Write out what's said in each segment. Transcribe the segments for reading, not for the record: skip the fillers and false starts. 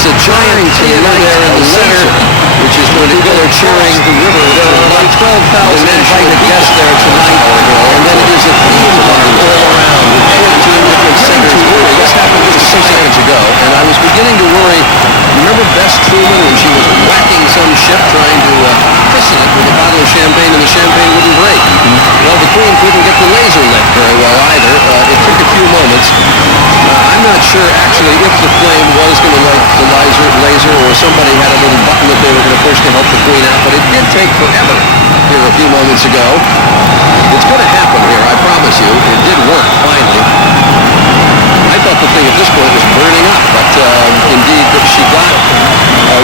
is a giant theater there in the center, which is going to go cheering the river. There are about 12,000 invited guests there tonight, and then it is a theme park all around with 14 different singers. This happened just 6 minutes ago, and I was beginning to worry. Remember Bess Truman when she was whacking some ship trying to christen it with a bottle of champagne, and the champagne wouldn't break? Well, the Queen couldn't get the laser lit very well either. It took a few moments. I'm not sure actually if the flame was going to light the laser or somebody had a little button that they were going to push to help the Queen out, but it did take forever here a few moments ago. It's going to happen here, I promise you. It did work finally. I thought the thing at this point was burning up, but indeed she got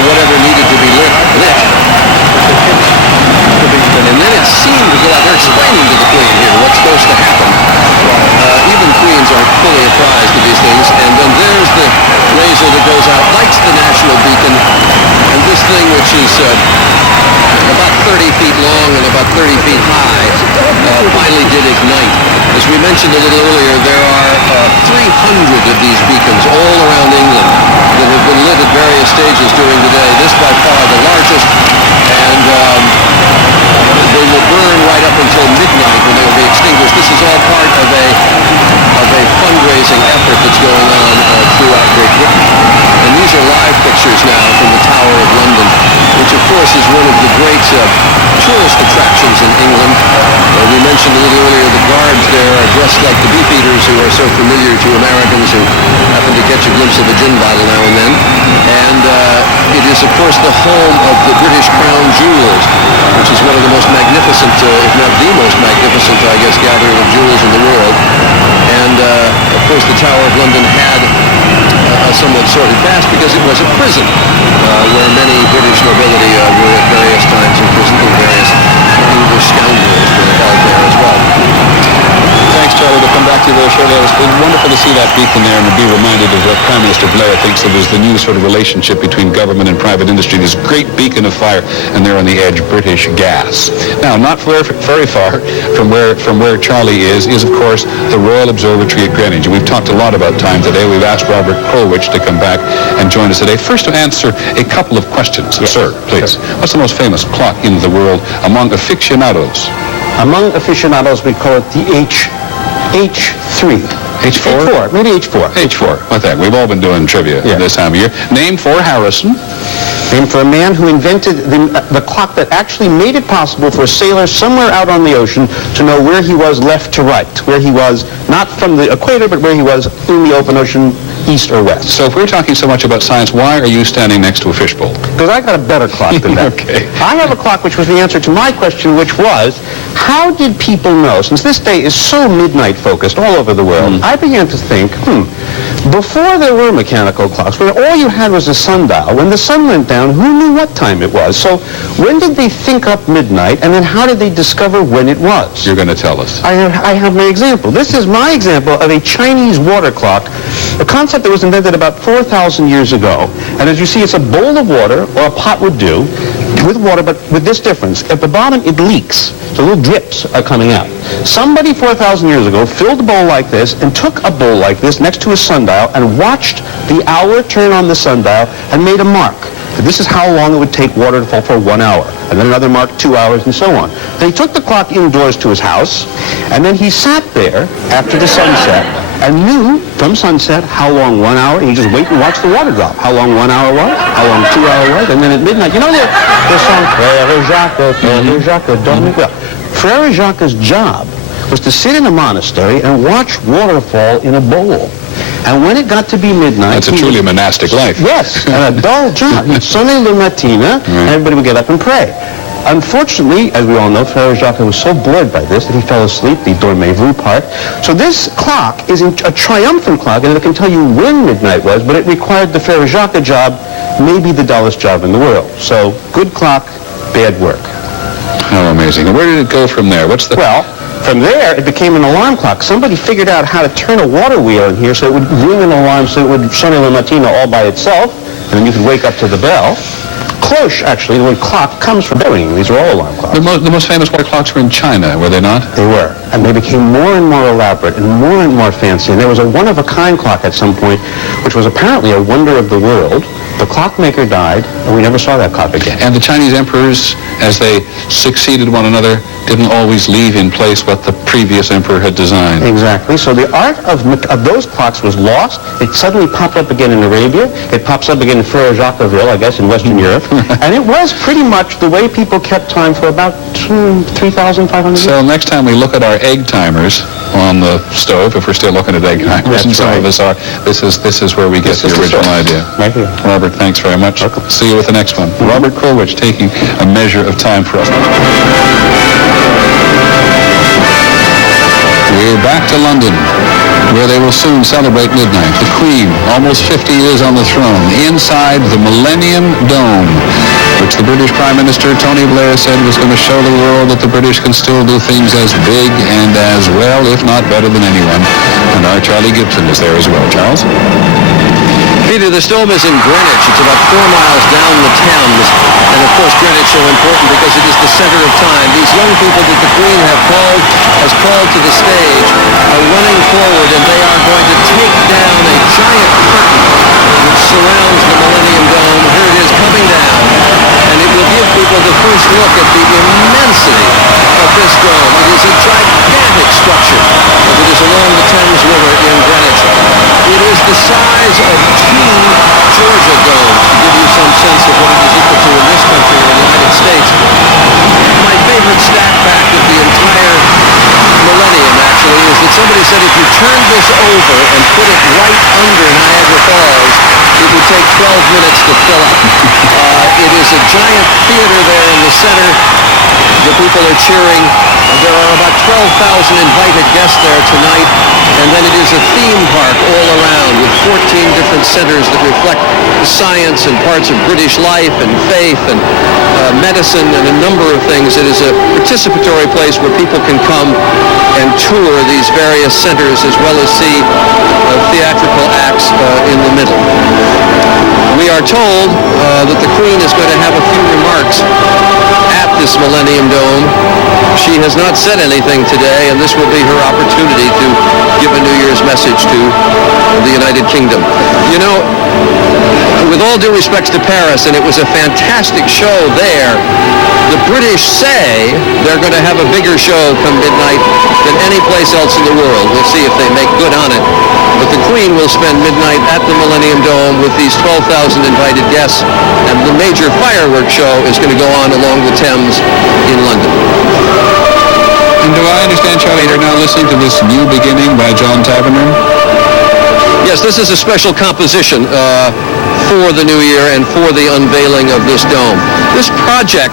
whatever needed to be lit. And then it seemed as though they're explaining to the Queen here what's supposed to happen. Even Queens aren't fully apprised of these things. And then there's the laser that goes out, lights the national beacon, and this thing, which is about 30 feet long and about 30 feet high, finally did ignite. As we mentioned a little earlier, there are 300 of these beacons all around England that have been lit at various stages during the day. This by far the largest, and they will burn right up until midnight when they will be extinguished. This is all part of a fundraising effort that's going on throughout Great Britain. And these are live pictures now from the Tower of London, which of course is one of the great tourist attractions in England. We mentioned a little earlier the guards there are dressed like the beefeaters who are so familiar to Americans who happen to catch a glimpse of a gin bottle now and then. And it is of course the home of the British Crown Jewels, which is one of the most magnificent, if not the most magnificent, I guess, gathering of jewels in the world. And of course the Tower of London had a somewhat sordid past because it was a prison where many British nobility were at various times imprisoned, and various English scoundrels were held there as well. Thanks, Charlie. We'll come back to you very shortly. It's been wonderful to see that beacon there and to be reminded of what Prime Minister Blair thinks of as the new sort of relationship between government and private industry. This great beacon of fire, and there on the edge, British gas. Now, not very far from where Charlie is of course the Royal Observatory at Greenwich. And we've talked a lot about time today. We've asked Robert Krulwich to come back and join us today. First, to answer a couple of questions. Yes. Sir, please. Sure. What's the most famous clock in the world among aficionados? Among aficionados, we call it the H3. H4? Maybe H4. H4. I think we've all been doing trivia this time of year. Name for Harrison. Named for a man who invented the clock that actually made it possible for a sailor somewhere out on the ocean to know where he was left to right, where he was not from the equator, but where he was in the open ocean, east or west. So if we're talking so much about science, why are you standing next to a fishbowl? Because I got a better clock than that. Okay. I have a clock which was the answer to my question, which was, how did people know, since this day is so midnight focused all over the world, I began to think, before there were mechanical clocks, where all you had was a sundial, when the sun went down, who knew what time it was? So when did they think up midnight, and then how did they discover when it was? You're going to tell us. I have my example. This is my example of a Chinese water clock, a concept that was invented about 4,000 years ago. And as you see, it's a bowl of water, or a pot would do, with water, but with this difference. At the bottom, it leaks. So little drips are coming out. Somebody 4,000 years ago filled a bowl like this and took a bowl like this next to a sundial and watched the hour turn on the sundial and made a mark. This is how long it would take water to fall for 1 hour, and then another mark, 2 hours, and so on. They took the clock indoors to his house, and then he sat there after the sunset and knew from sunset how long 1 hour, and he just wait and watch the water drop. How long 1 hour was, how long 2 hours was, and then at midnight, you know the song, Frère Jacques, dormez well. Frère Jacques' job was to sit in a monastery and watch water fall in a bowl. And when it got to be midnight... That's a truly monastic life. Yes, and a dull job. He'd sonner le matina, and everybody would get up and pray. Unfortunately, as we all know, Frère Jacques was so bored by this that he fell asleep, the dormez-vous part. So this clock is a triumphant clock, and it can tell you when midnight was, but it required the Frère Jacques job, maybe the dullest job in the world. So, good clock, bad work. How amazing. And where did it go from there? What's the... Well, from there, it became an alarm clock. Somebody figured out how to turn a water wheel in here so it would ring an alarm, so it would sonner la mattina all by itself, and then you could wake up to the bell. Cloche, actually, the word clock comes from ringing. These are all alarm clocks. The most famous water clocks were in China, were they not? They were. And they became more and more elaborate and more fancy. And there was a one-of-a-kind clock at some point, which was apparently a wonder of the world. The clockmaker died, and we never saw that clock again. And the Chinese emperors, as they succeeded one another, didn't always leave in place what the previous emperor had designed. Exactly. So the art of those clocks was lost. It suddenly popped up again in Arabia. It pops up again in Frere-Jacquesville, I guess, in Western Europe. And it was pretty much the way people kept time for about 3,500 years. So next time we look at our egg timers on the stove, if we're still looking at egg timers, and some of us are, this is where we get the original idea. Right here. Robert, thanks very much. Welcome. See you with the next one. Robert Krulwich taking a measure of time for us. We're back to London, where they will soon celebrate midnight. The Queen, almost 50 years on the throne, inside the Millennium Dome, which the British Prime Minister Tony Blair said was going to show the world that the British can still do things as big and as well, if not better than anyone. And our Charlie Gibson is there as well. Charles? Peter, this dome is in Greenwich. It's about 4 miles down the Thames. And of course, Greenwich so important because it is the center of time. These young people that the Queen has called to the stage are running forward, and they are going to take down a giant curtain which surrounds the Millennium Dome. Here it is coming down, and it will give people the first look at the immensity of this dome. It is a gigantic structure as it is along the Thames River in Greenwich. It is the size of 2 Georgia domes, to give you some sense of what it is equal to in this country or in the United States. My favorite stat fact of the entire millennium, actually, is that somebody said if you turned this over and put it right under Niagara Falls, it would take 12 minutes to fill up. It is a giant theater there in the center. The people are cheering. There are about 12,000 invited guests there tonight. And then it is a theme park all around with 14 different centers that reflect science and parts of British life and faith and medicine and a number of things. It is a participatory place where people can come and tour these various centers as well as see theatrical acts in the middle. We are told that the Queen is going to have a few remarks at this Millennium Dome. She has not said anything today, and this will be her opportunity to give a New Year's message to the United Kingdom. You know, with all due respects to Paris, and it was a fantastic show there, the British say they're going to have a bigger show come midnight than any place else in the world. We'll see if they make good on it. But the Queen will spend midnight at the Millennium Dome with these 12,000 invited guests, and the major fireworks show is going to go on along the Thames in London. And do I understand, Charlie, you're now listening to this New Beginning by John Taverner? Yes, this is a special composition for the new year and for the unveiling of this dome. This project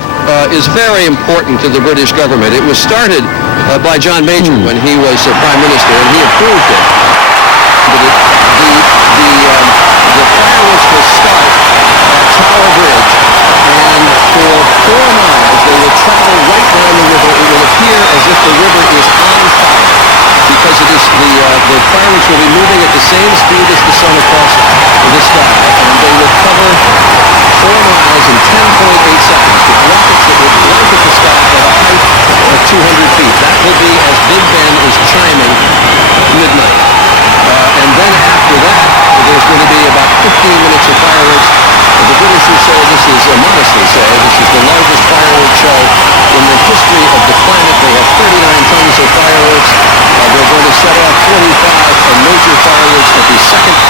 is very important to the British government. It was started by John Major when he was Prime Minister, and he approved it. The fireworks will start at Tower Bridge, and for 4 miles they will travel right down the river. It will appear as if the river is on fire, because it is the fireworks will be moving at the same speed as the sun across the sky, and they will cover 4 miles in 10.8 seconds with rockets that will blanket the sky at a height of 200 feet. That will be as Big Ben is chiming midnight. And then after that, there's going to be about 15 minutes of fireworks. The British will say this is, modestly say, this is the largest fireworks show in the history of the planet. They have 39 tons of fireworks. They're going to set off 45 major fireworks every second.